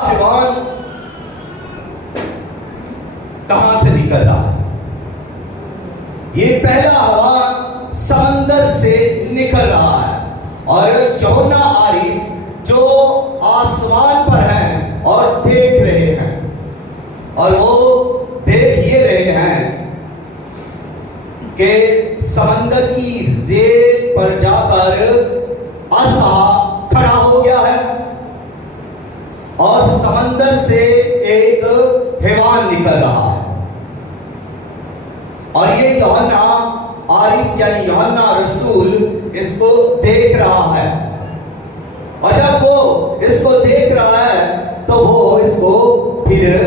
حیوان کہاں سے نکل رہا ہے؟ یہ پہلا حیوان سمندر سے نکل رہا ہے، اور یوحنا عارف جو آسمان پر ہیں اور دیکھ رہے ہیں، اور وہ دیکھ یہ رہے ہیں کہ سمندر کی ریت پر جا کر اژدہا کھڑا ہو گیا ہے، اور سمندر سے ایک حیوان نکل رہا ہے، اور یہ یوحنا عارف یعنی یوحنا رسول اس کو دیکھ رہا ہے، اور جب وہ اس کو دیکھ رہا ہے تو وہ اس کو پھر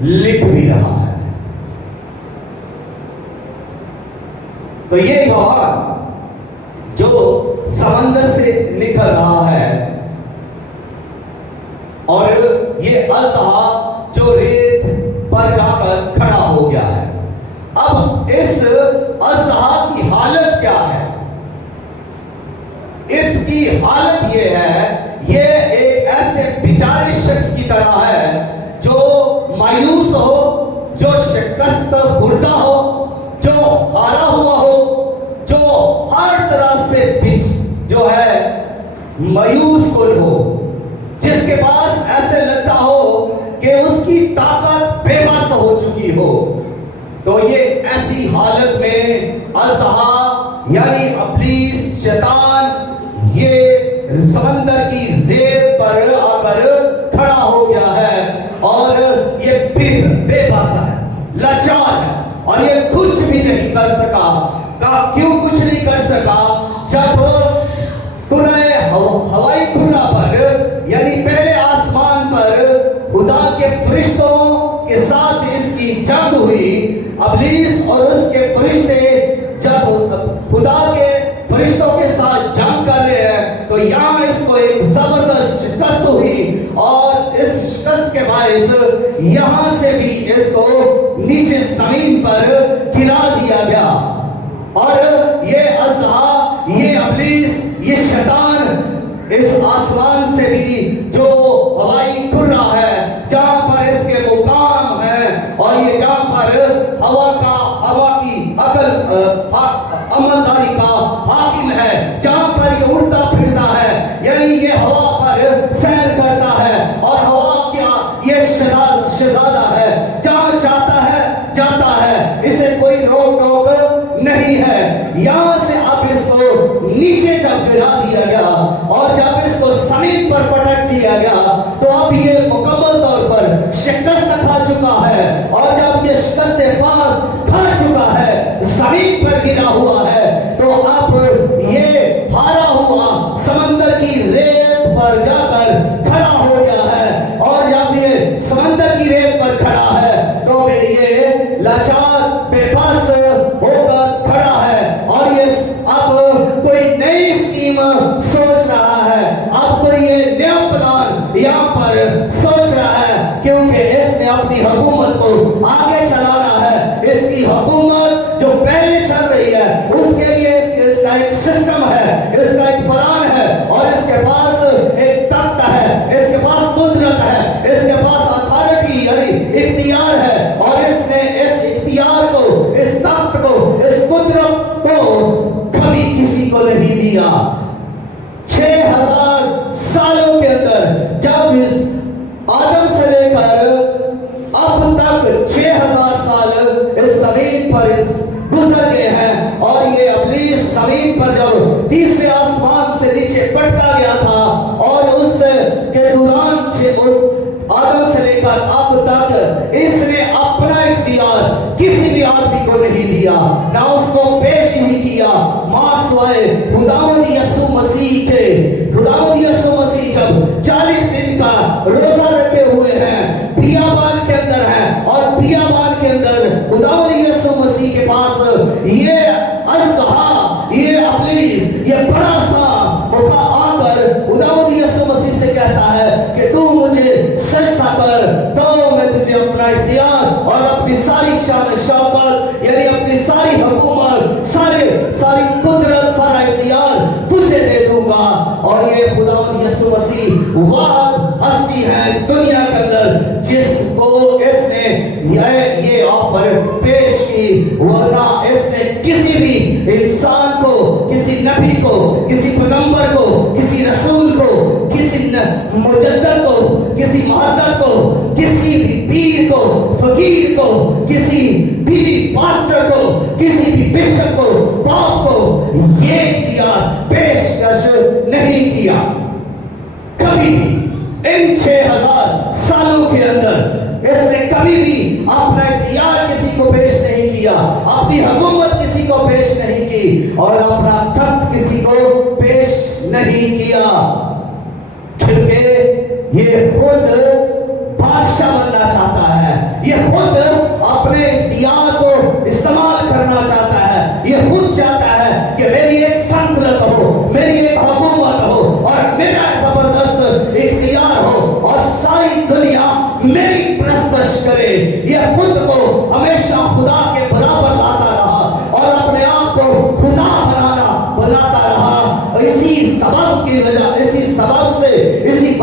لکھ بھی رہا ہے۔ تو یہ یوحنا جو سمندر سے نکل رہا ہے اور یہ اژدہا جو ریت پر جا کر کھڑا ہو گیا ہے، اب اس اژدہا کی حالت کیا ہے؟ اس کی حالت یہ ہے، یہ ایک ایسے بیچارے شخص کی طرح ہے جو مایوس ہو، جو شکست خوردہ ہو، جو ہارا ہوا ہو، جو ہر طرح سے جو ہے مایوس کن ہو، جس کے پاس ایسے لگتا ہو کہ اس کی طاقت بے بس ہو چکی ہو۔ تو یہ ایسی حالت میں اژدہا یعنی ابلیس شیطان یہ سمندر کی ریت پر آ کر کھڑا ہو گیا ہے، اور یہ بے بس ہے، لاچار ہے، اور یہ کچھ بھی نہیں کر سکا۔ کیوں کچھ نہیں کر سکا؟ جب ہوائی کرہ پر یعنی پہلے آسمان پر خدا کے فرشتوں کے ساتھ اس کی جنگ ہوئی، ابلیس اور اس کے فرشتے جب خدا کے فرشتوں کے ساتھ جنگ کر رہے ہیں تو یہاں اس کو ایک زبردست شکست ہوئی، اور اس شکست کے باعث یہاں سے بھی اس کو نیچے زمین پر گرا دیا گیا، اور یہ اژدہا، یہ ابلیس، یہ شیطان اس آسمان سے بھی جو ہوائی کرہ ہے جہاں پر اس کے مقام ہے، اور یہ جہاں پر ہوا کی عملداری کا حاکم ہے، جہاں پر یہ اڑتا پھرتا ہے، یعنی یہ ہوا پر سیر کرتا ہے، اور ہوا کیا یہ شہزادہ ہے، جہاں چاہتا ہے جاتا ہے، اسے کوئی روک ٹوک نہیں ہے۔ یہاں سے اب اس کو نیچے جب گرا دیا گیا اور جب اس کو زمین پر پٹک دیا گیا تو اب یہ مکمل طور پر شکست کھا چکا ہے، اور جب یہ شکست کھا چکا ہے، زمین پر گرا ہوا ہے، تو اب یہ ہارا ہوا سمندر کی ریت پر جا کر کھڑا ہو گیا ہے، اور جب یہ سمندر کی ریت پر کھڑا ہے تو یہ لاچار بے بس ہو کر کھڑا ہے، اور یہ اب کوئی نئی اسکیم سوچ رہا ہے، اب کوئی یہ نیا پلان یہاں پر سوچ رہا ہے، کیونکہ اس نے اپنی حکومت کو آگے چلانا ہے۔ اس کی حکومت جو پہلے چل رہی ہے اس کے لیے اس کا ایک سسٹم ہے، اس کا ایک پلان ہے، اور اس کے پاس ایک طاقت ہے، اس کے پاس قدرت ہے، اس کے پاس اتھارٹی یعنی اختیار ہے، اور اس نے اس اختیار کو، اس طاقت کو، اس قدرت کو کبھی کسی کو نہیں دیا۔ 6000 سالوں کے اندر جب اس آدم سے لے کر اب تک 6000 سال اس زمین پر گزر گئے ہیں، اور یہ ابلیس زمین پر جب تیسرے آسمان سے نیچے پٹکا گیا تھا، اور اس کے دوران آدم سے لے کر اب تک اس نے اپنا اختیار کسی بھی آدمی کو نہیں دیا، نہ اس کو پیش نہیں کیا، ماں سوائے خداوند یسوع مسیح کے۔ خداوند یسوع مسیح جب 40 دن کا روزہ رکھے ہوئے ہیں، بیابان کے اندر ہیں، اور بیابان کے اندر خداوند یسوع مسیح کے پاس یہ اژدہا، یہ ابلیس، یہ بڑا سا آ کر خداوند یسوع مسیح سے کہتا ہے کہ تو مجھے سجدہ کر، تو میں تجھے اپنا اختیار اور اپنی ساری شان شوکت یعنی اپنی ساری حکومت، ساری قدرت، سارا اختیار تجھے دے دوں گا۔ اور یہ خداوند یسوع مسیح واحد ہستی ہے اس دنیا یہ آفر پیش کی، ورنہ اس نے کسی بھی انسان کو، کسی نبی کو، کسی پیغمبر کو، کسی رسول کو، کسی مجدد کو، کسی مہدد کو، کسی بھی پیر کو، فقیر کو، کسی بھی پاسٹر کو، کسی بھی بشپ کو، باپ کو یہ اختیار پیشکش نہیں کیا کبھی بھی۔ ان 6000 سالوں کے اندر اس نے کبھی بھی اپنا اختیار کسی کو پیش نہیں کیا، اپنی حکومت کسی کو پیش نہیں کی، اور اپنا تخت کسی کو پیش نہیں کیا، کیونکہ یہ خود بادشاہ بننا چاہتا ہے، یہ خود اپنے اختیار کو استعمال کرنا چاہتا ہے، یہ خود چاہتا ہے کہ میری ایک سلطنت ہو، میری ایک حکومت ہو، اور میرا زبردست اختیار ہو، اور ساری دنیا میری پرستش کرے۔ یہ خود کو ہمیشہ خدا کے برابر لاتا رہا اور اپنے آپ کو خدا بناتا رہا۔ اسی سبب کی وجہ، اسی سبب سے، اسی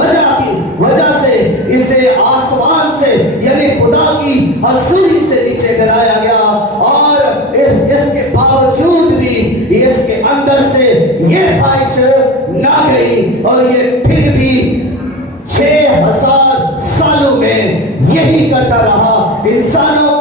وجہ سے اسے آسمان سے یعنی خدا کی حضوری سے نیچے گرایا گیا، اور اس کے باوجود بھی اس کے اندر سے یہ خواہش نہ گئی، اور یہ پھر بھی 6000 سالوں میں یہی کرتا رہا، انسانوں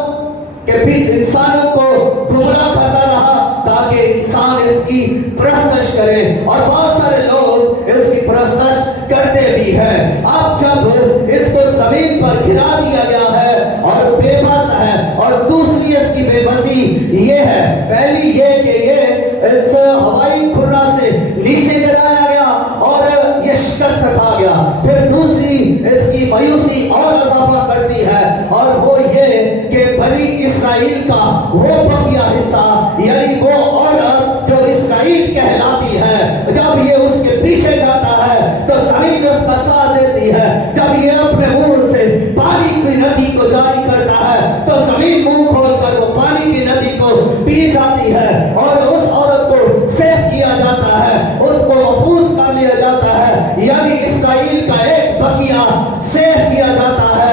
کو گمراہ کرتا رہا تاکہ انسان اس کی پرستش کرے، اور بہت سارے لوگ اس کی پرستش کرتے بھی ہیں۔ اب جب اس کو زمین پر گرا دیا گیا ہے اور بے بس ہے، اور دوسری اس کی بے بسی یہ ہے، پہلی یہ کہ یہ اس ہوائی کھرا سے نیچے گرایا گیا اور یہ شکست کھا گیا، پھر دوسری اس کی مایوسی اور اضافہ کرتی ہے، اور وہ یہ کہ بنی اسرائیل کا وہ بقیہ حصہ یعنی وہ عورت جو اسرائیل کہلاتی ہے، جب یہ اس کے پیچھے جاتا ہے تو زمین اس کا ساتھ دیتی ہے، جب یہ اپنے منہ سے پانی کی ندی کو جاری کرتا ہے تو زمین منہ کھول کر وہ پانی کی ندی کو پی جاتی ہے، اور اس عورت کو سیف کیا جاتا ہے، اس کو محفوظ کر لیا جاتا ہے، یعنی اسرائیل کا ایک بقیہ سیف کیا جاتا ہے۔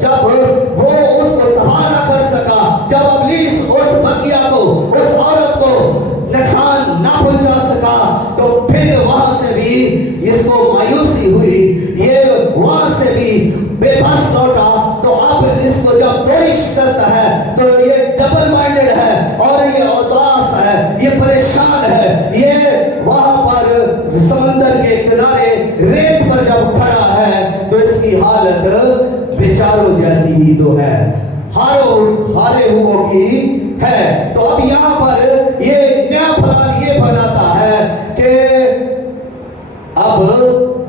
جب وہ اس کو تباہ نہ کر سکا، جب ابلیس اس بقیہ کو، اس عورت کو نقصان نہ پہنچا سکا، تو پھر وہاں سے بھی اس کو مایوسی ہوئی، یہ وہاں سے بھی بے بس لوٹا، تو اب اس کو جب بڑی شکست ہے تو یہ ڈبل مائنڈڈ ہے، اور یہ اداس ہے، یہ پریشان ہے، یہ وہاں پر سمندر کے کنارے ریت پر جب کھڑا ہے تو اس کی حالت بیچاروں جیسی ہی تو ہے، ہارے ہوں کی ہے۔ تو اب یہاں پر یہ نیا پلان یہ بناتا ہے کہ اب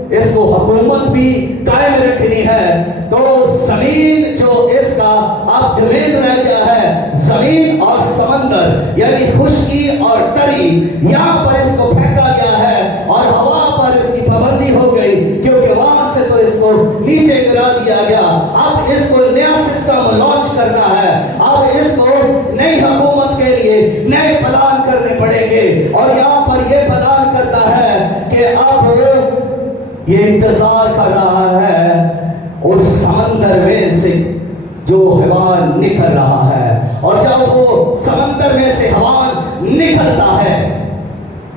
اس کو حکومت بھی قائم رکھنی ہے، تو زمین جو اس کا اب ڈومین رہ گیا ہے، زمین اور سمندر یعنی خشکی اور تری، یہاں پر اس کو پھینکا گیا ہے، اور ہوا پر اس کی پابندی ہو گئی، کیونکہ وہاں سے تو اس کو نیچے گرا دیا گیا۔ اب اس کو نیا سسٹم لانچ کرنا ہے، اب اس کو نئی حکومت کے لیے نئے پلان کرنے پڑیں گے، اور یہاں پر یہ پلان کرتا ہے کہ اب یہ انتظار کر رہا ہے اس سمندر میں سے جو حیوان نکل رہا ہے، اور جب وہ سمندر میں سے حیوان نکلتا ہے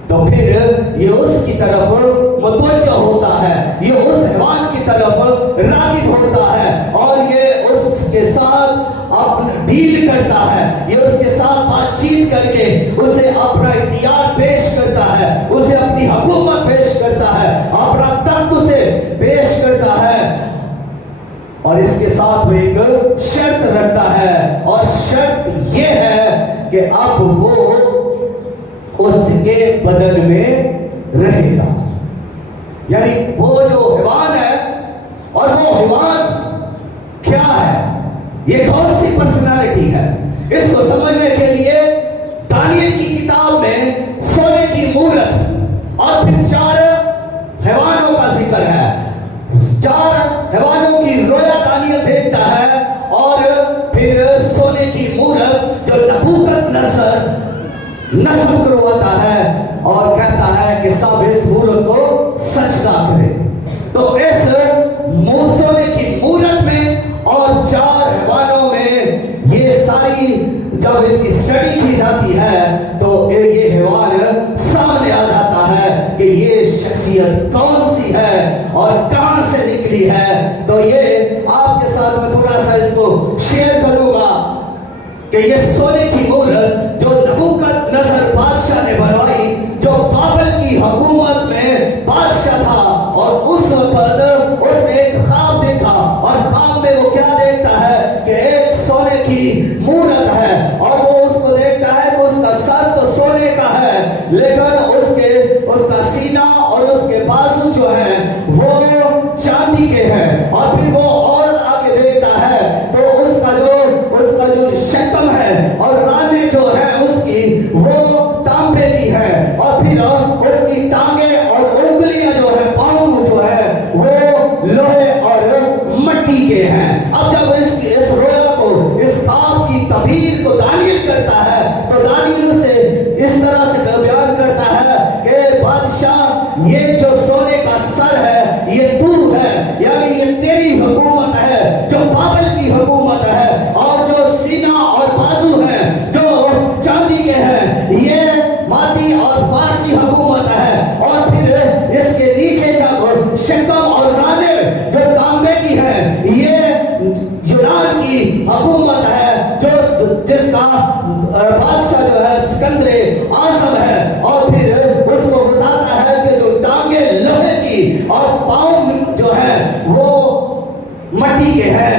تو پھر یہ اس کی طرف متوجہ ہوتا ہے، یہ اس حیوان کی طرف راغب ہوتا ہے، اور یہ اس کے ساتھ ڈیل کرتا ہے، یہ اس کے ساتھ بات چیت کر کے اسے اپنا اختیار پیش کرتا ہے، اسے اپنی حکومت پیش کرتا ہے، اپنا تخت اسے پیش کرتا ہے، اور اس کے ساتھ وہ ایک شرط رکھتا ہے، اور شرط یہ ہے کہ اب وہ اس کے بدن میں رہے گا، یعنی وہ جو حیوان ہے، اور وہ حیوان کیا ہے، یہ کون سی پرسنالٹی ہے، اس کو سمجھنے کے لیے دانیل کی کتاب میں سونے کی مورت اور پھر 4 حیوانوں کا ذکر ہے، 4 حیوانوں کی رویا دانیل دیکھتا ہے، اور پھر سونے کی مورت جو نبوکت نصب کرواتا ہے اور کہتا ہے کہ سب اس مورت کو سجدہ کرے۔ تو اس سونے کی مورت میں اور 4 ہوئی ہے. تو یہ آپ کے ساتھ میں تھوڑا سا اس کو شیئر کروں گا کہ یہ سونے کی مورت جو نبوکدنصر بادشاہ نے بنوائی، جو بابل کی حکومت میں بادشاہ تھا، اور اس وقت اس نے ایک خواب دیکھا، اور خواب میں وہ کیا دیکھتا ہے کہ ایک سونے کی مورت ہے، اور وہ اس کو دیکھتا ہے کہ اس کا سر تو سونے کا ہے، لیکن اس کا سینہ اور اس کے بازو جو ہیں وہ چاندی کے ہیں. اور پھر وہ اور آگے دیکھتا ہے تو اس کا جو شکم ہے اور رانے جو ہے اس کی وہ تانبے کی ہے، اور پھر اس کی ٹانگیں اور انگلیاں جو ہے، پاؤں جو ہے وہ لوہے اور مٹی کے ہیں. اب جب اس رویا کو، اس خواب کی تعبیر کو دانیل کرتا ہے تو دانیل اسے اس طرح سے بیان کرتا ہے کہ بادشاہ، یہ جو سونے کا سر ہے یہ تو ہے، یعنی یہ تیری حکومت ہے جو بابل کی حکومت ہے، اور جو سینہ اور بازو ہیں جو چاندی کے ہیں یہ مادی اور فارسی حکومت ہے، اور پھر اس کے نیچے جب شکم اور رانے جو تانبے کی ہے یہ یونان کی حکومت ہے، جس کا بادشاہ جو ہے سکندر اعظم ہے. اور پھر اس کو بتاتا ہے کہ جو ٹانگیں لوہے کی اور پاؤں جو ہے وہ مٹی کے ہیں،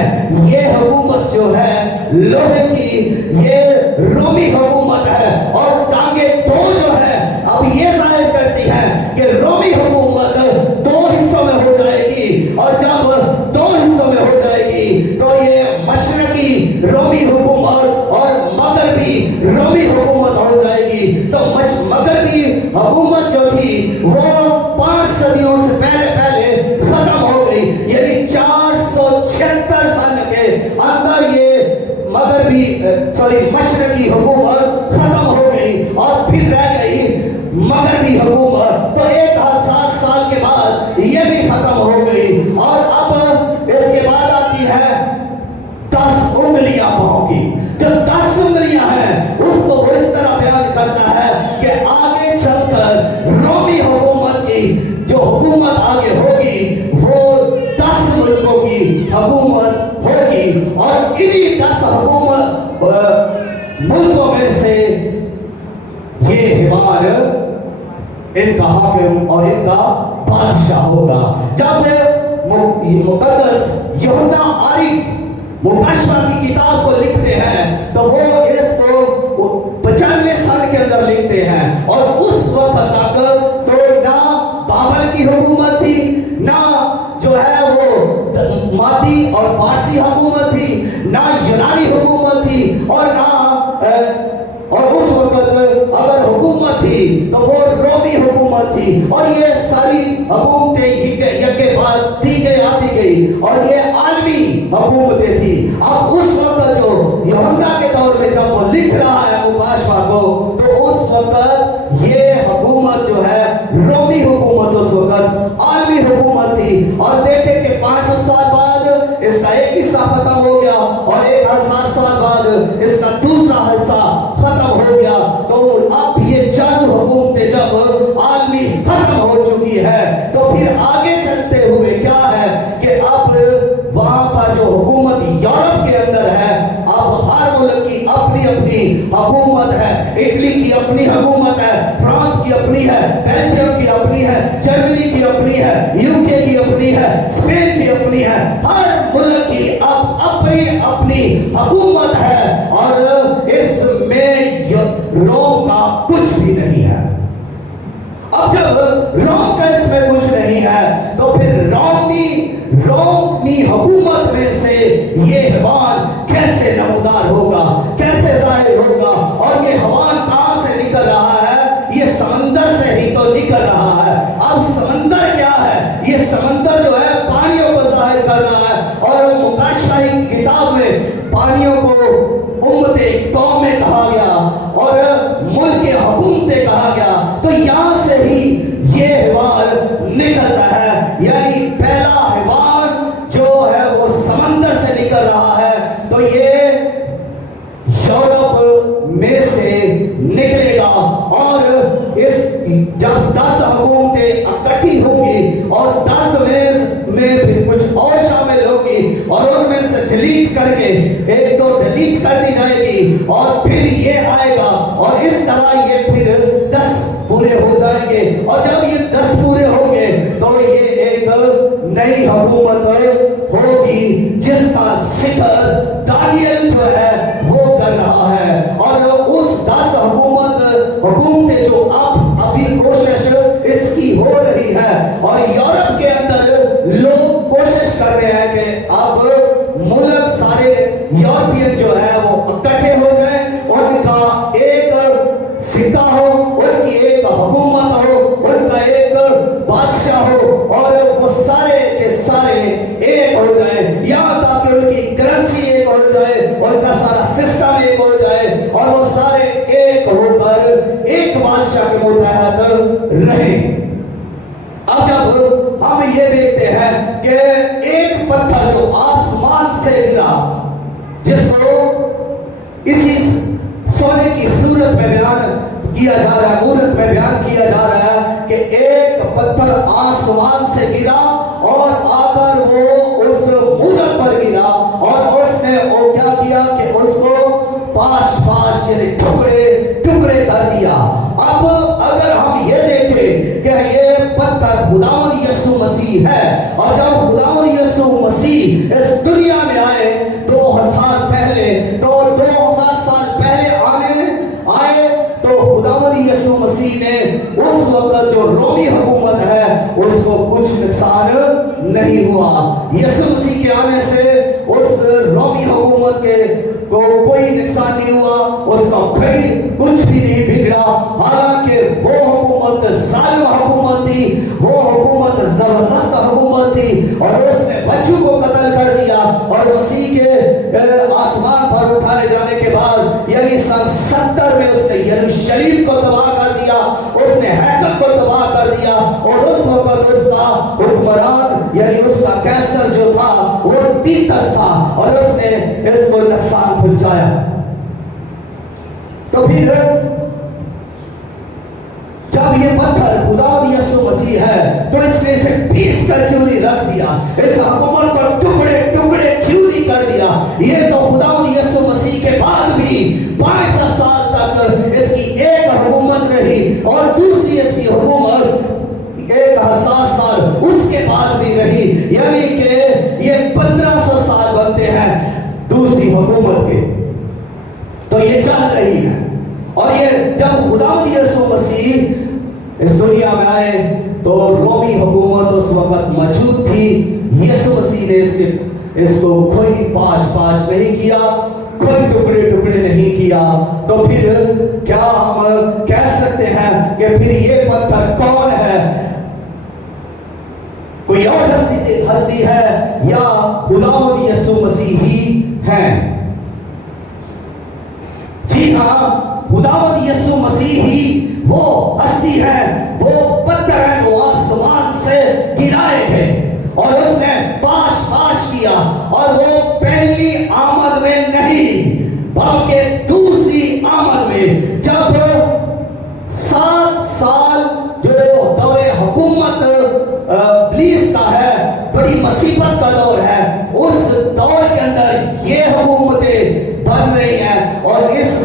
یہ حکومت جو ہے لوہے کی یہ رومی حکومت ہے. اور ٹانگیں دو جو ہے اب یہ ظاہر کرتی ہیں کہ رومی حکومت دو حصوں میں ہو جائے گی، اور جب دو حصوں میں ہو جائے گی تو یہ مشرقی رومی حکومت اور مغربی رومی حکومت ہو جائے گی. تو مغربی حکومت جو تھی وہ 5 صدیوں سے پہلے ختم ہو گئی، یعنی 476 سال کے اندر یہ مشرقی حکومت ختم ہو گئی، اور پھر رہ گئی مغربی حکومت. تو 1000 سال کے بعد یہ بھی ختم ہو گئی، اور اب اس کے بعد آتی ہے 10 انگلیاں پاؤں کی. جو 10 انگلیاں ہیں اس کو وہ اس طرح بیان کرتا ہے کہ آگے چل کر رومی حکومت کی جو حکومت آگے ہوگی وہ 10 ملکوں کی حکومت ہوگی، اور انہی 10 حکومت ملکوں میں سے یہ حمار ان کا حاکم اور ان کا بادشاہ ہوگا. جب مقدس یہودا عارف مکاشفہ کی کتاب کو لکھتے ہیں تو وہ اس کو 95 سال کے اندر لکھتے ہیں، اور اس وقت تک تو نہ بابل کی حکومت تھی، نہ جو ہے وہ مادی اور فارسی حکومت تھی، نہ یونانی حکومت تھی، اور اس وقت اگر حکومت تھی تو وہ رومی حکومت تھی. اور یہ ساری حکومتیں یک کے بعد دی گئی آتی گئی، اور یہ عالمی حکومتیں تھی. اب اس وقت جو یوحنا کے دور میں جب وہ لکھ رہا ہے مکاشفہ کو، تو اس وقت یہ حکومت جو ہے رومی حکومت اس وقت عالمی حکومت تھی. اور دیکھیں کہ 500 سال بعد اس کا ایک حصہ ختم ہو گیا، اور 1000 سال بعد اس کا دوسرا حصہ ختم ہو گیا. تو اب یہ چار حکومتیں جب عالمی ختم ہو چکی ہے تو پھر آگے چلتے ہوئے کیا ہے کہ اب وہاں پر جو حکومت یورپ کے اندر ہے، اب ہر ملک کی اپنی اپنی حکومت ہے. اٹلی کی اپنی حکومت ہے، فرانس کی اپنی ہے، بیلجیم کی اپنی ہے، جرمنی کی اپنی ہے، UK کی اپنی ہے، اسپین کی اپنی ہے. ہر ملک کی اب اپنی اپنی حکومت ہے، اور اس میں روم کا کچھ بھی نہیں ہے. اب جب روم کا اس میں کچھ نہیں ہے تو پھر رومی حکومت میں سے یہ حیوان کیسے نمودار ہوگا، کیسے ظاہر ہوگا؟ اور یہ حیوان کہاں سے نکل رہا ہے؟ یہ سمندر سے ہی تو نکل رہا ہے. اب سمندر کیا ہے؟ یہ سمندر جو ہے پانیوں کو ظاہر کر رہا ہے، اور مکاشفہ کی کتاب میں پانیوں کو قومیں کہا گیا اور ملک حکومتیں کہا گیا. تو یہاں سے ہی یہ حیوان نکلتا ہے، یعنی پہلا حیوان جو ہے وہ سمندر سے نکل رہا ہے. تو یہ یورپ میں سے نکلے گا، اور جب 10 حکومتیں اکٹھی ہوں گی اور 10 میں پھر कुछ और शामिल होगी और उनमें से डिलीट करके एक तो डिलीट कर दी जाएगी और फिर ये आएगा और इस तरह ये फिर 10 पूरे हो जाएंगे और जब ये 10 पूरे होंगे तो ये एक नई हुकूमत होगी जिसका जिक्र दानियल जो है वो कर रहा है। और उस 10 हुकूमतें जो अब अभी कोशिश इसकी हो रही है और यूरोप के अंदर लोग कोशिश कर रहे हैं कि अब मुल्क सारे यूरोपियन जो है वो इकट्ठे हो जाए, उनका एक सिक्का हो, उनकी एक हुकूमत हो, उनका एक बादशाह हो और वो सारे के सारे एक हो जाए, यहाँ ताकि उनकी करेंसी एक हो जाए, उनका सारा सिस्टम एक हो जाए और वो सारे एक होकर एक बादशाह के मुताहत रहे। अब जब हम ये देखते हैं कि एक पत्थर जो आसमान से गिरा, जिसको इसी सोने की सूरत में बयान किया जा रहा है, मूरत में बयान किया जा रहा है कि एक पत्थर आसमान से गिरा और आकर वो उस मूरत पर गिरा और उसने वो क्या किया कि उसको पाश पाश यानी टुकड़े टुकड़े कर दिया। अब अगर हम ये देखें कि ये पत्थर खुदावंद यीशु मसीह है और जब खुदावंद यीशु मसीह इस दुनिया में आए 2000 पहले, तो 2000 साल पहले आए तो खुदावंद यीशु मसीह ने उस वक्त जो रोमी हुकूमत है उसको कुछ नुकसान नहीं हुआ। यीशु मसीह के आने से उस रोमी हुकूमत के को कोई नुकसान नहीं हुआ, उसका कहीं कुछ भी नहीं बिगड़ा। हालांकि वो हुकूमत जालिम हुकूमत थी, वो हुकूमत जबरदस्त हुकूमत थी और उसने बच्चों को कत्ल कर दिया और मसीह के आसमान पर उठाए जाने के बाद यानी सन 70 में उसने यरूशलेम को तबाह कर दिया, उसने हैकल को तबाह कर दिया और उस वक्त उसका हुक्मरान यानी उसका कैसर जो था वो तीतस था और उसने इसको नुकसान पहुंचाया। तो फिर जब ये पत्थर खुदावंद यीशु मसीह है तो इसने इसे पीस कर क्यों नहीं रख दिया, इस हुकूमत को टुकड़े टुकड़े क्यों नहीं कर दिया। ये तो खुदावंद यीशु मसीह के बाद भी 500 साल तक इसकी एक हुकूमत रही और दूसरी इसकी हुकूमत 1000 साल उसके बाद भी रही, यानी कि ये 1500 साल बनते हैं दूसरी हुकूमत के। तो ये चल रही है और ये जब खुदावंद यीशु मसीह इस दुनिया में आए तो रोमी हुकूमत उस वक्त मौजूद थी। यीशु मसीह ने इसको कोई पाश पाश नहीं किया, कोई टुकड़े टुकड़े नहीं किया। तो फिर क्या हम कह सकते हैं कि फिर ये पत्थर कौन है? कोई और हस्ती है या खुदावंद यीशु मसीह ही है? जी हाँ, खुदावंद यीशु मसीह ही वो हस्ती है, वो पत्थर है जो आसमान से गिराए गए और उसने पाश पाश किया और वो पहली आमद में नहीं बल्कि दूसरी आमद में जब 7 साल जो दौरे हुकूमत इब्लीस का है, बड़ी मुसीबत का दौर है, उस दौर के अंदर ये हुकूमतें बन रही हैं और इस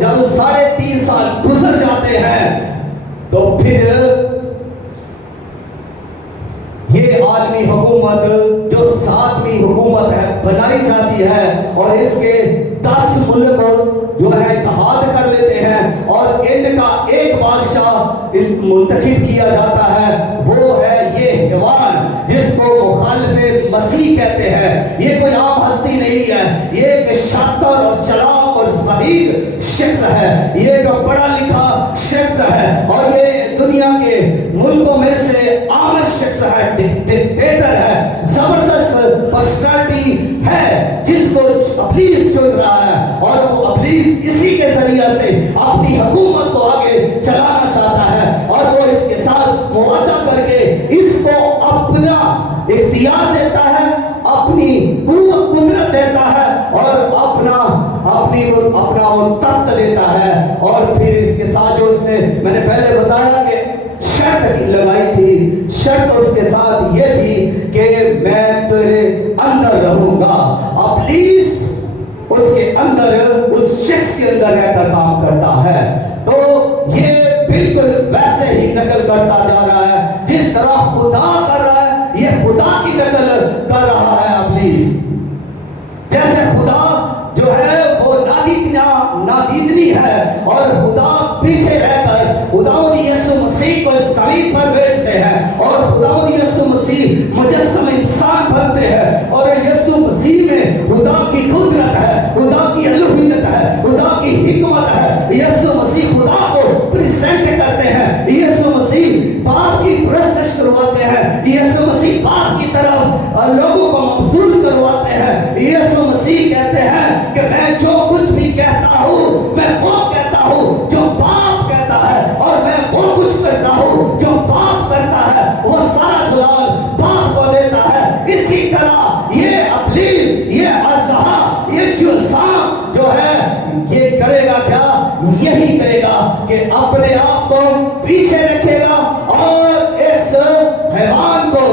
जब 3.5 साल गुजर जाते हैं तो फिर ये आदमी हुकूमत जो 7वीं हुकूमत है बनाई जाती है और इसके 10 मुल्क जो है इत्तेहाद कर लेते हैं और इनका एक बादशाह मुंतखब किया जाता है, वो है ये यवान जिसको मुखालिफे मसीह कहते हैं। ये कोई आम हस्ती नहीं है, ये एक शातिर और चलाक और ज़हीर शख्स है, ये एक पढ़ा लिखा शख्स है और ये दुनिया के मुल्कों में से आमद शख्स है, डिक्टेटर है, जबरदस्त पर्सनालिटी है जिसको इब्लीस चुन रहा है और वो इब्लीस इसी के जरिए से अपनी हुकूमत को आगे चलाना चाहता है और वो इसके साथ मुआहदा करके इसको अपना इख्तियार देता है, अपनी कुदरत देता है और अपना वो तख्त लेता है और फिर इसके साथ जो उसने मैंने पहले बताया कि शर्त लगाई थी, शर्त उसके साथ ये थी कि मैं ये इब्लीस, ये अज़हा, ये जुल्सान जो है ये करेगा क्या? यही करेगा कि अपने आप को पीछे रखेगा और इस हैवान को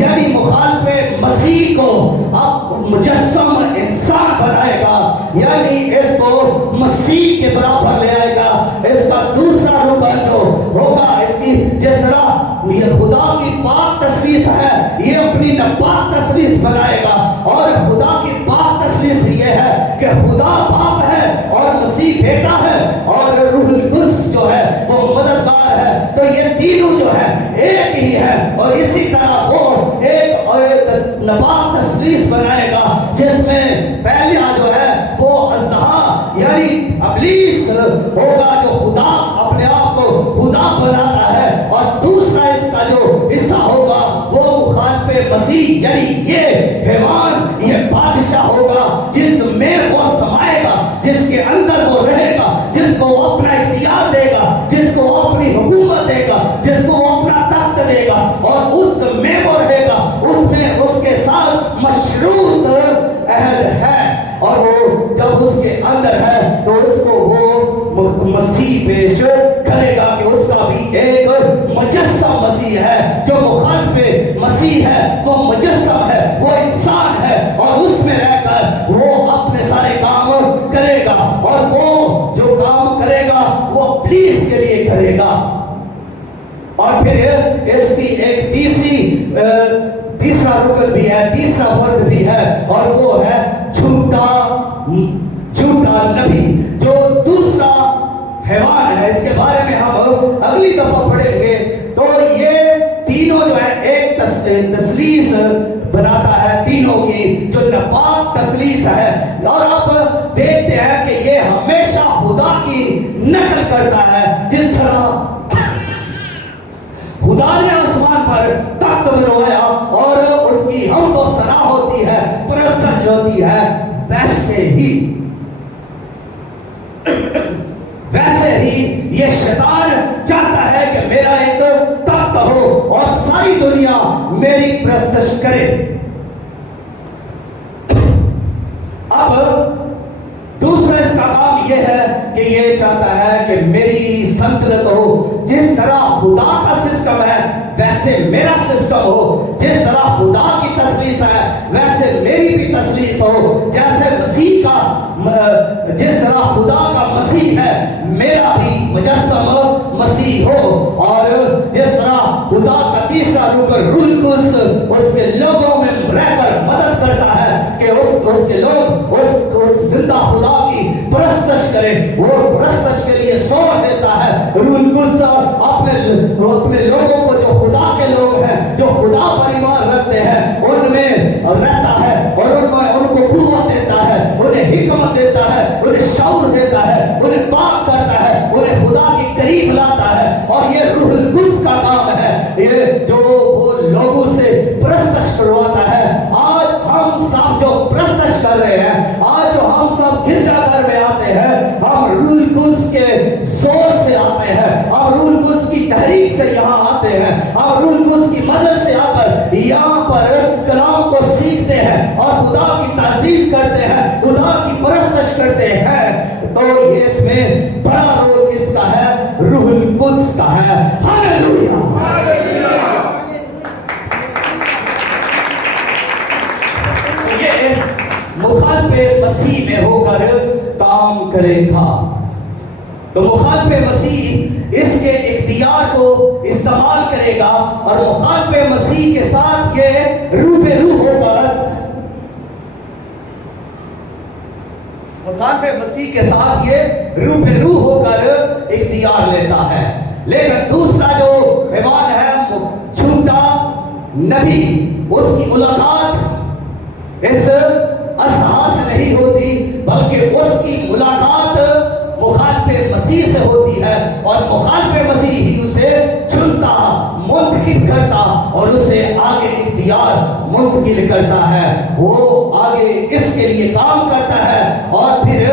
यानी मुखालिफे मसीह को अब मुजस्सम इंसान बनाएगा, यानी इसको मसीह के बराबर ले आएगा। इसका दूसरा रुकन जो होगा, इसकी जिस तरह ये खुदा की पाक तस्लीस है, ये अपनी नापाक तस्लीस बनाएगा। और खुदा की पाक तस्लीस ये है कि खुदा बाप है और मसीह बेटा है और रूहुल कुद्स जो है वो मददगार है। तो ये तीनों जो है एक ही है और इसी तरह वो एक और नापाक तस्लीस बनाएगा जिसमें पहला जो है वो अज़हा यानी इब्लीस होगा जो खुदा अपने आप को खुदा बनाता है, और दूसरा इसका जो हिस्सा होगा वो मुखालिफे मसीह यानी ये हैवान, ये बादशाह होगा जिसमें वो समाएगा, जिसके अंदर वो रहेगा, जिसको वो अपना इख्तियार देगा, जिसको वो अपनी हुकूमत देगा, जिसको वो अपना तख्त देगा और उसमें वो रहेगा। उसमें उसके साथ मशरूत अहद है और वो जब उसके अंदर है तो उसको वो मसीह पेश करेगा कि उसका भी एक मुजस्सम मसीह है। जो मुखालिफे मसीह है वो मुजस्सम है, वो इंसान है और उसमें रहकर वो अपने सारे काम करेगा और वो जो काम करेगा वो इब्लीस के लिए करेगा। और फिर इसकी एक तीसरा रुकन भी है, तीसरा फर्द भी है और वो है झूठा नबी जो दूसरा हैवान है। इसके बारे में हम अगली दफा पढ़ेंगे। तो ये तीनों जो है एक तस्लीस बनाता है, तीनों की जो नापाक तस्लीस है। और आप देखते हैं कि ये हमेशा खुदा की नकल करता है। जिस तरह खुदा ने आसमान पर तख्त बनवाया और उसकी हम तो सना होती है, परस्तश होती है, वैसे ही ये शैतान चाहता है कि मेरा एक तख्त हो और सारी दुनिया मेरी परस्तश करे। अब दूसरा इसका काम यह है कि ये चाहता है कि मेरी सल्तनत हो, जिस तरह खुदा का सिस्टम है वैसे मेरा सिस्टम हो, जिस तरह खुदा की तस्लीस है वैसे मेरी भी तस्लीस हो, जैसे मसीह का जिस तरह खुदा का मसीह है मेरा भी मुजस्सम मसीह हो। और जिस तरह खुदा का तीसरा रुकन रूहुल कुद्स उसके लोगों में रहकर मदद करता है कि उसके लोग उस जिंदा खुदा की परस्तश करें, वो परस्तश के लिए सोच देता है। रूहुल कुद्स अपने लोगों को जो खुदा के लोग हैं, जो खुदा परिवार रखते हैं, उनमें रहता है और उनको कुव्वत देता है, उन्हें हिकमत देता है, उन्हें शऊर देता है, उन्हें पाक करता है, उन्हें खुदा के करीब लाता है। और ये रूहुल कुद्स का काम है, ये जो वो लोगों से परस्तश करवाता है। आज हम सब जो परस्तश कर रहे हैं, आज जो हम सब गिरजाघर में आते हैं, हम रूहुल कुद्स के जोर से आते हैं, हम रूहुल कुद्स की तहरीक से यहाँ आते हैं, हम रूहुल कुद्स की मदद से आकर यहाँ पर कलाम को सीखते हैं और खुदा की ताज़ीम करते हैं, खुदा की परस्तश करते हैं। तो ये इसमें बड़ा रोल किसका है? रूहुल कुद्स का है। हालेलुया। ये मुखालिफे मसीह में होकर काम करेगा। तो मुखालिफे मसीह इसके इख्तियार को इस्तेमाल करेगा और मुखालिफे मसीह के साथ ये रूबरू होकर मुखालिफे मसीह के साथ ये रूबरू होकर इख्तियार लेता है। लेकिन दूसरा जो हैवान है झूठा नबी, उसकी मुलाकात इस अज़हा से नहीं होती बल्कि उसकी मुलाकात मुखालिफे मसीह से होती है और मुखालिफे मसीह ही उसे चुनता, मुंतखब करता और उसे आगे इख्तियार मुंतकिल करता है। वो आगे इसके लिए काम करता है और फिर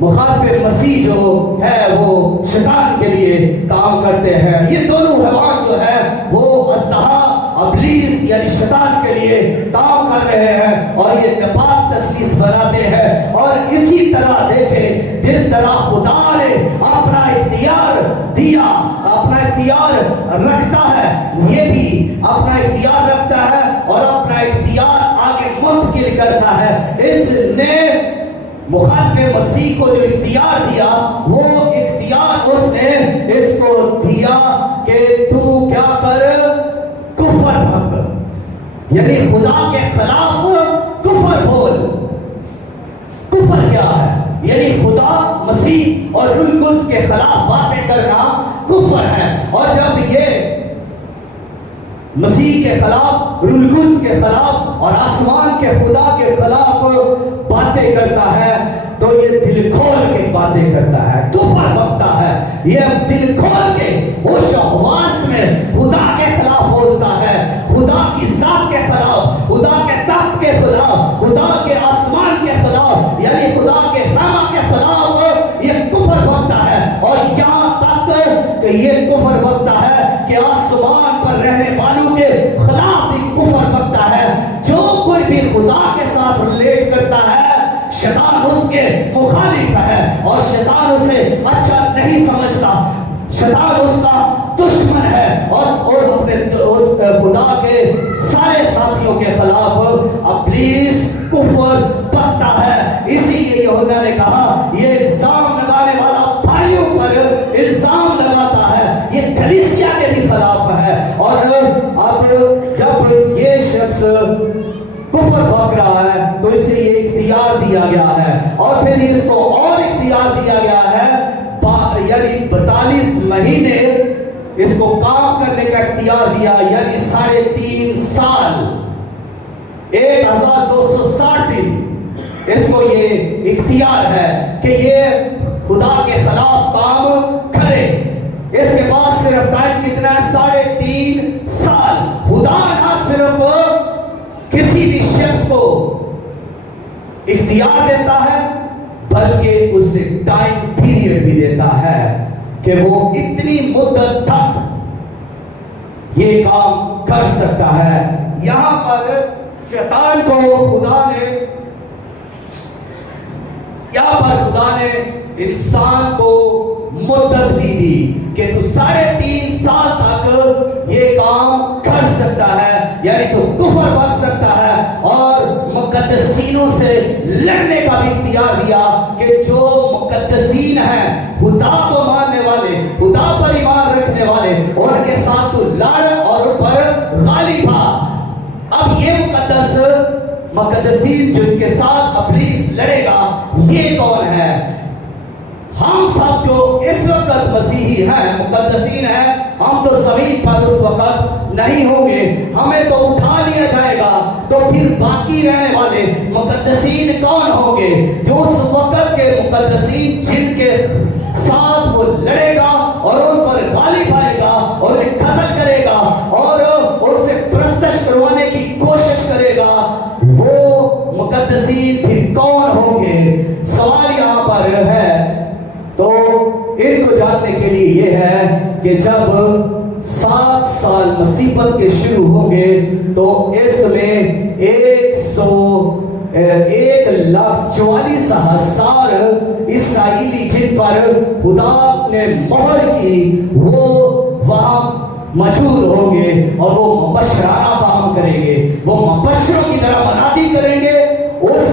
मुखालिफे मसीह जो है वो शैतान के लिए काम करते हैं। ये दोनों हैवान जो है वो अज़हा ابلیس یعنی شیطان کے لیے کام کر رہے ہیں اور یہ نپاک تسلیس بناتے ہیں. اور اسی طرح دیکھیں جس طرح خدا نے اپنا اختیار دیا، اپنا اختیار رکھتا ہے، یہ بھی اپنا اختیار رکھتا ہے اور اپنا اختیار آگے منتقل کرتا ہے. اس نے مخالف مسیح کو جو اختیار دیا، وہ اختیار اس نے اس کو دیا کہ تو کیا کر، کفر بھگ، یعنی خدا کے خلاف کفر بول. کفر کیا ہے؟ یعنی خدا، مسیح اور روح القدس کے خلاف باتیں کرنا کفر ہے. اور جب یہ مسیح کے خلاف، روح القدس کے خلاف اور آسمان کے خدا کے خلاف باتیں کرتا ہے تو یہ دل کھول کے باتیں کرتا ہے، کفر بکتا ہے. یہ دل کھول کے ہوش و حواس میں خدا کے خلاف بولتا ہے، خدا کی ذات کے خلاف، خدا کے تخت کے خلاف، خدا کے آسمان کے خلاف، یعنی خدا کے نامہ کے خلاف یہ کفر بکتا ہے. اور یہاں تک کہ یہ کفر بکتا ہے کہ آسمان پر رہنے والوں کے خلاف بھی کفر بکتا ہے. جو کوئی بھی خدا کے ساتھ ریلیٹ کرتا ہے، شیطان اس کے مخالف ہے اور شیطان اسے اچھا نہیں سمجھتا. شیطان اس کا دشمن ہے اور اپنے اس خدا کے سارے ساتھیوں کے خلاف ابلیس کفر بکتا ہے. اسی لیے یوحنا نے کہا یہ الزام لگانے والا بھائیوں پر الزام لگاتا ہے، یہ کلیسیا کے بھی خلاف ہے. اور اب جب یہ شخص کفر بھاگ رہا ہے تو اس لیے اختیار دیا گیا ہے اور پھر اس کو اور اختیار دیا گیا ہے، یعنی 42 مہینے اس کو کام کرنے کا اختیار دیا، یعنی 3.5 سال، 1260 دن اس کو یہ اختیار ہے کہ یہ خدا کے خلاف کام کرے. اس کے بعد صرف ٹائم کتنا ہے؟ 3.5 سال. خدا نہ صرف کسی بھی شخص کو اختیار دیتا ہے بلکہ اسے ٹائم پیریڈ بھی دیتا ہے کہ وہ اتنی مدت تک یہ کام کر سکتا ہے. یہاں پر شیطان کو خدا نے انسان کو مدت بھی دی کہ تو 3.5 سال تک یہ کام کر سکتا ہے، یعنی تو کفر بن سکتا ہے. اور مقدسینوں سے لڑنے کا بھی اختیار دیا کہ جو مقدسین ہیں، خدا کو ماننے والے، خدا پر ایمان رکھنے والے، ان کے ساتھ تو لڑ اور ان پر غالب آ. اب یہ مقدسین جن کے ساتھ ابلیس لڑے گا، یہ کون ہے؟ ہم سب جو اس وقت مسیحی ہیں، مقدسین ہیں، ہم تو زمین پر اس وقت نہیں ہوں گے، ہمیں تو اٹھا لیا جائے گا. تو پھر باقی رہنے والے مقدسین کون ہوں گے؟ جو اس وقت کے مقدسین جن کے ساتھ وہ لڑے گا اور ان پر غالب آئے گا اور انہیں قتل کرے گا اور ان سے پرستش کروانے کی کوشش کرے گا، وہ مقدسین پھر کون ہوں گے؟ سوال یہاں پر ہے. تو ان کو جاننے کے لیے یہ ہے کہ جب 7 سال مصیبت کے شروع ہوں گے تو اس میں 1,44,000 اسرائیلی جن پر خدا نے مہر کی وہ وہاں موجود ہوں گے اور وہ مبشرانہ کام کریں گے، وہ مبشروں کی طرح منادی کریں گے اس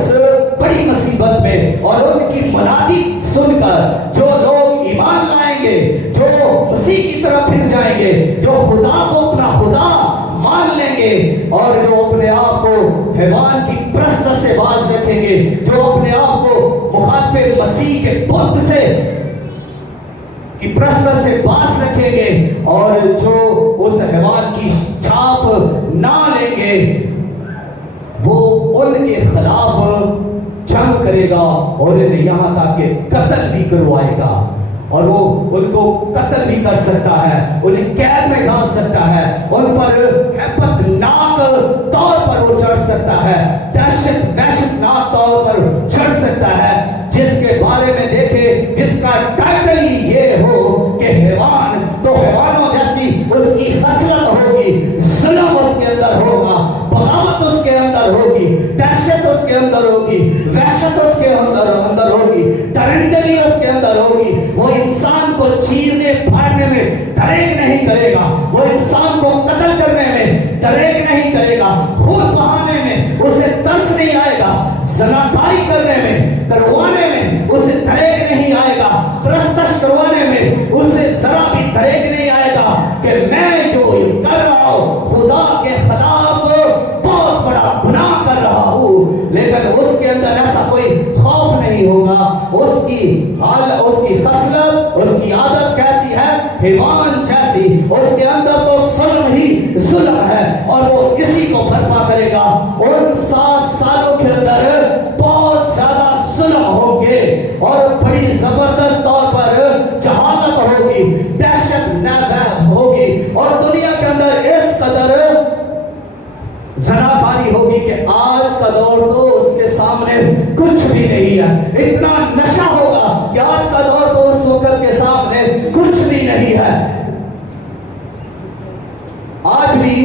بڑی مصیبت میں. اور ان کی منادی سن کر جو لوگ ایمان لائیں گے، جو مسیح کی طرف پھر جائیں گے، جو خدا کو اپنا خدا مان لیں گے اور جو اپنے آپ کو حیوان کی پرست سے باز رکھیں گے، جو اپنے آپ کو مخالف مسیح کے بت سے کی پرست سے باز رکھیں گے اور جو اس حیوان کی چھاپ نہ لیں گے، وہ ان کے خلاف جنگ کرے گا اور انہیں یہاں تک کہ قتل بھی کروائے گا. اور وہ ان کو قتل بھی کر سکتا ہے، انہیں قید میں ڈال سکتا ہے، ان پر ہیبت ناک طور پر وہ چڑھ سکتا ہے، وحشت ناک طور پر چڑھ سکتا ہے، جس کے بارے میں دیکھیں جس کا ٹائٹل ہی یہ ہو کہ حیوان، تو حیوانوں جیسی اس کی خصلت ہوگی، ظلم اس کے दहशत उसके अंदर होगी, वहशत उसके अंदर होगी, दरिंदगी उसके अंदर होगी। वो इंसान को चीरने फाड़ने में दरेक नहीं करेगा, वो इंसान को कत्ल करने में दरेक नहीं करेगा, खून बहाने में उसे तरस नहीं आएगा, ज़नाकारी करने में, करवाने में उसे दरेक नहीं आएगा, प्रस्तश करवाने में उसे जरा भी दरेक नहीं आएगा कि मैं जो कर रहा हूं खुदा के खिलाफ बहुत बड़ा गुनाह कर रहा हूं। लेकिन उसके अंदर ऐसा कोई खौफ नहीं होगा। उसकी खसलत, उसकी आदत कैसी है? हैवान जैसी। उसके अंदर तो जुल्म ही जुल्म है और वो इसी को बर्पा करेगा। उन 7 सालों के अंदर बहुत ज्यादा जुल्म होंगे और बड़ी जबरदस्त तौर पर जहालत होगी, दहशत नाबैद होगी और दुनिया के अंदर इस कदर ज़नाकारी होगी कि आज का दौर तो उसके सामने कुछ भी नहीं है। इतना नशा होगा कि आज का दौर तो उस वक्त के सामने कुछ भी नहीं है। आज भी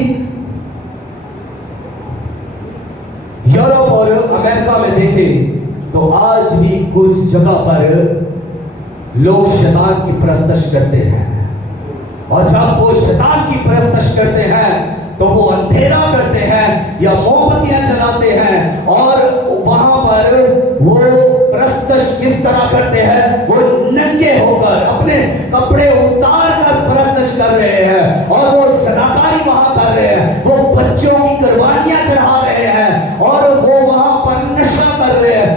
यूरोप और अमेरिका में देखें तो आज भी कुछ जगह पर लोग शैतान की परस्तश करते हैं और जब वो शैतान की परस्तश करते हैं तो वो अंधेरा करते हैं या मोमबत्तियां जलाते हैं और वहां पर वो परस्तश किस तरह करते हैं? वो नंगे होकर अपने कपड़े उतार कर परस्तश कर रहे हैं और वो ज़नाकारी वहां कर रहे हैं, वो बच्चों की कुर्बानियां चढ़ा रहे हैं और वो वहां पर नशा कर रहे हैं।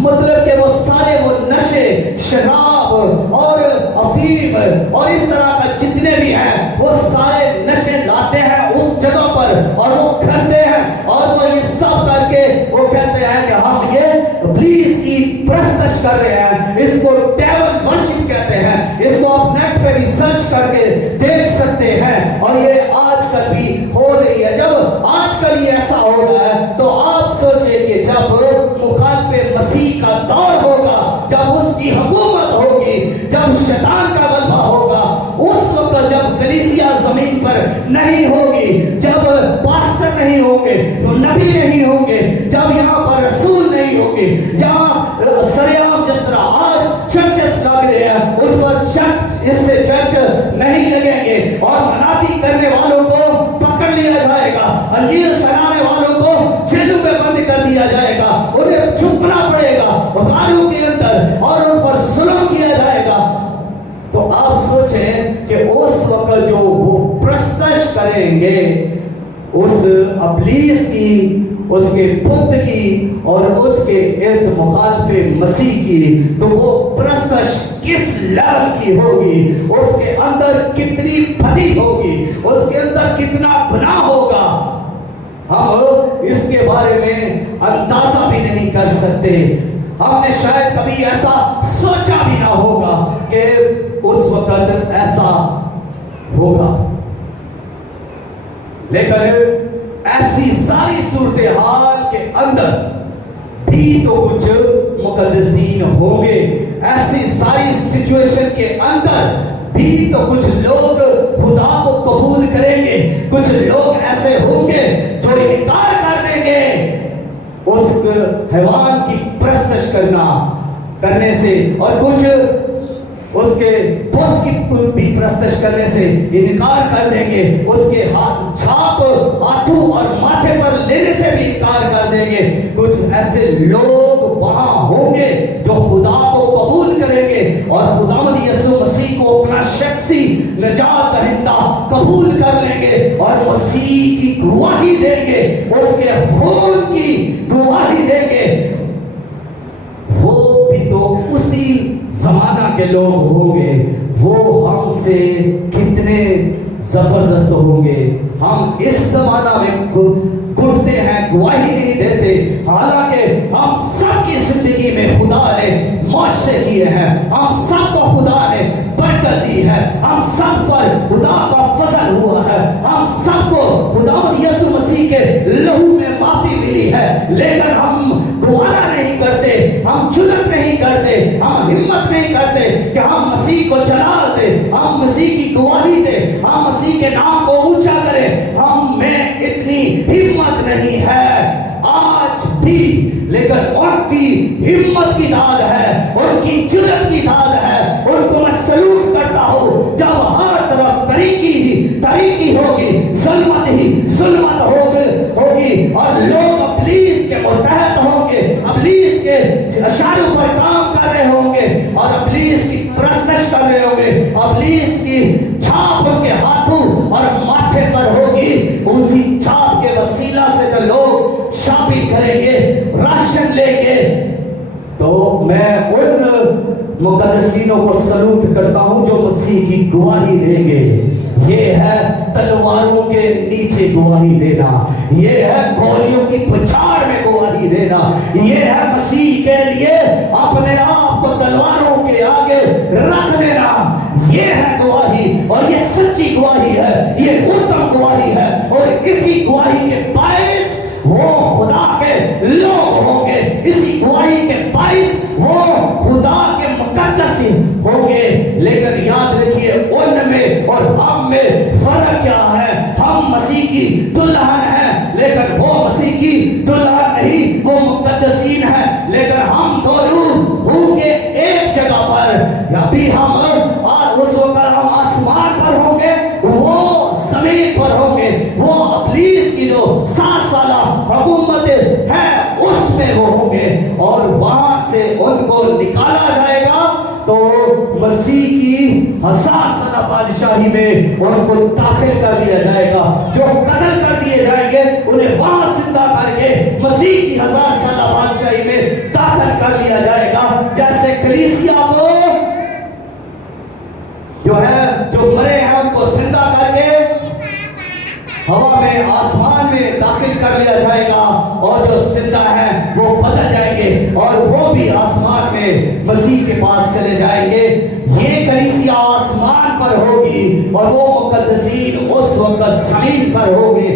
मतलब कि वो सारे वो नशे, शराब और अफीम और इस तरह का जितने भी हैं वो सारे नशे लाते हैं उस जगह पर और वो करते हैं और वो ये सब करके वो कहते हैं कि हम ये इब्लीस की परस्तश कर रहे हैं। इसको डेविल वर्शिप कहते हैं। इसको आप नेट पे रिसर्च करके देख सकते हैं और ये आजकल भी हो रही है। जब आजकल ये ऐसा हो रहा है तो आप सोचिए कि जब मुखालिफे मसीह का दौर होगा, जब उसकी हुकूमत होगी, जब शैतान का गलबा होगा, उस वक्त जब कलीसिया जमीन पर नहीं होगी, जब पास्टर नहीं होंगे, तो नबी नहीं होंगे, जब यहाँ पर रसूल नहीं होंगे, जहाँ सरेआम जिस तरह आज चर्चेस लग रहे हैं उस पर चर्च इससे चर्च नहीं लगेंगे और मनाती करने वालों को पकड़ लिया जाएगा, अंजीर सुनाने वालों को जेलों में बंद कर दिया जाएगा, उन्हें छुपना पड़ेगा गाड़ियों के अंदर और उन पर जुल्म किया जाएगा। तो आप सोचें कि उस वक्त जो वो परस्तश करेंगे उस इब्लीस की, उसके पुत्र की और उसके इस मुखालिफे मसीह की, तो वो परस्तश किस लेवल की होगी, उसके अंदर कितनी बदी होगी, उसके अंदर कितना गुनाह होगा, हम इसके बारे में अंदाजा भी नहीं कर सकते। हमने शायद कभी ऐसा सोचा भी ना होगा कि उस वक्त ऐसा होगा। लेकिन ऐसी सारी सूरत हाल के अंदर भी तो कुछ मुकद्दसीन होंगे, ऐसी सारी सिचुएशन के अंदर भी तो कुछ लोग खुदा को कबूल करेंगे, कुछ लोग ऐसे होंगे जो इनकार कर देंगे उस हैवान की परस्तश करने से और कुछ उसके पुत्र की भी परस्तश करने से इनकार कर देंगे, उसके हाथ छाप आंखों और माथे पर लेने से भी इनकार कर देंगे। कुछ ऐसे लोग वहां होंगे जो खुदा को कबूल करेंगे और खुदावंद यीशु मसीह को अपना शख्सी निजात दहिंदा कबूल कर लेंगे और मसीह की गवाही देंगे, उसके खून की गवाही देंगे। वो भी तो उसी जमाना के लोग होंगे, वो हमसे कितने जबरदस्त होंगे। हम इस जमाना में घुटते हैं, गवाही नहीं देते, हालांकि हम सबकी जिंदगी में खुदा ने मौजज़े किए हैं, हम सबको खुदा ने बरकत दी है, हम सब पर खुदा का फजल हुआ है, हम सबको खुदावंद यीशु मसीह के लहू में माफी मिली है। लेकिन हम गवारा नहीं करते, हम जुल्म नहीं करते, हम हिम्मत नहीं करते कि हम मसीह को जलाल दे, हम मसीह की गवाही दे, हम मसीह के नाम को ऊंचा करें। हम में इतनी हिम्मत नहीं है। आज की हिम्मत की दाद है, उनकी जुर्रत की दाद है। उनको मैं सलूट करता हूँ। जब हर तरफ तरीकी ही तरीकी होगी, जुल्मत ही जुल्मत होगी और लोग इब्लीस के मुतहत होंगे, इब्लीस के इशारों पर काम कर रहे होंगे और इब्लीस की परस्तिश कर रहे होंगे। इब्लीस की छाप उनके हाथों और माथे पर होगी। उसी छाप के वसीला से तो लोग शॉपिंग करेंगे, राशन लेंगे। तो मैं उन मुकद्दसीनों को सलूट करता हूं जो मसीह की गवाही देंगे। ये है तलवारों के नीचे गवाही देना, ये है गोलियों की बौछार में गवाही देना, ये है मसीह के लिए अपने आप को तलवारों के आगे रख देना। ये है गवाही और ये सच्ची गवाही है, ये उत्तम गवाही है। और इसी गवाही के बायस वो खुदा के लोग होंगे, इसी गवाही के बायस वो खुदा के मुकद्दस होंगे। लेकिन याद रखिए, उनमें और हम में फर्क क्या है? हम मसीह की दुल्हन है, लेकिन वो मसीह की दुल्हन नहीं, वो मुकद्दसीन है। लेकिन हम दोनों होंगे एक जगह पर, या भी हम और उस वक्त हम आसमान पर होंगे, वो जमीन पर होंगे। वो इब्लीस की जो 7 साल हुकूमत है उसमें वो होंगे और वहां से उनको निकाला जाएगा। तो मसीह की 1000 साल बादशाही में उनको दाखिल कर लिया जाएगा। जो कत्ल कर दिए जाएंगे उन्हें वहां जिंदा करके मसीह की 1000 साल बादशाही में दाखिल कर लिया जाएगा। जैसे कलीसिया को जो है, जो मरे हैं उनको जिंदा करके हवा में आसमान में दाखिल कर लिया जाएगा और जो जिंदा है वो बदल जाएंगे और वो भी आसमान में मसीह के पास चले जाएंगे। ये कलीसिया आसमान पर होगी और वो मुकद्दसीन उस वक्त जमीन पर होंगे।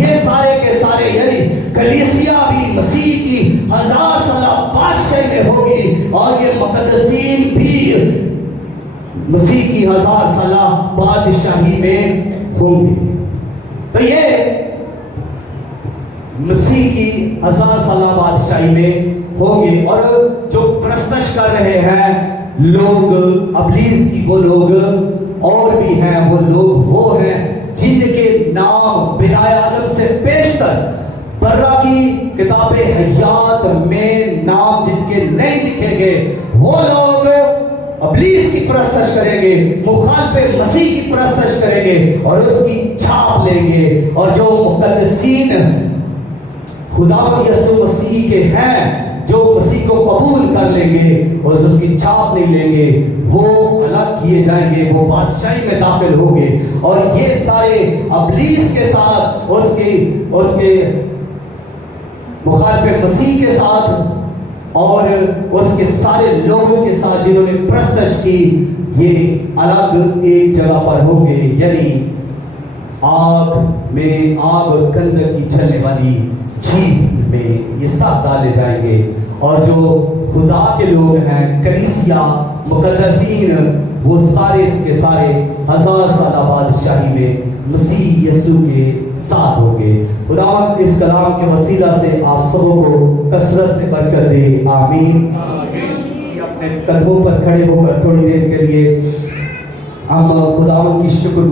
ये सारे के सारे यानी कलीसिया भी मसीह की 1000 साल बादशाही में होगी और ये मुकद्दसीन भी मसीह की 1000 साल बादशाही में होंगे। तो ये मसीह की 1000 साल बादशाही में होंगे। और जो प्रस्तश कर रहे हैं लोग, इब्लीस की वो लोग और भी हैं, वो लोग वो हैं जिनके नाम बिनाए आदम से पेशतर बर्रा की किताबे हयात में नाम जिनके नहीं लिखे गए, वो लोग इब्लीस की परस्तश करेंगे, मुखालिफ मसीह की परस्तश करेंगे और उसकी छाप लेंगे। और जो मुकद्दसीन खुदा यीशु मसीह के हैं, जो मसीह को कबूल कर लेंगे और उसकी छाप नहीं लेंगे, वो अलग किए जाएंगे, वो बादशाही में दाखिल होंगे। और ये सारे इब्लीस के साथ, उसके मुखालिफ मसीह के साथ और उसके सारे लोगों के साथ जिन्होंने प्रस्तश की, ये अलग एक जगह पर होंगे। यानी आग में, आग और गंधक की चलने वाली झील में ये सब डाले जाएंगे। और जो खुदा के लोग हैं, कलीसिया, मुकद्दसीन, वो सारे इसके सारे 1000 साल बादशाही में मसीह यीशु के साथ होंगे। खुदावंद इस कलाम के वसीला से आप सबों को कसरत से बरकत दे। आमीन। अपने कदमों पर खड़े होकर थोड़ी देर के लिए हम खुदावंद की शुक्र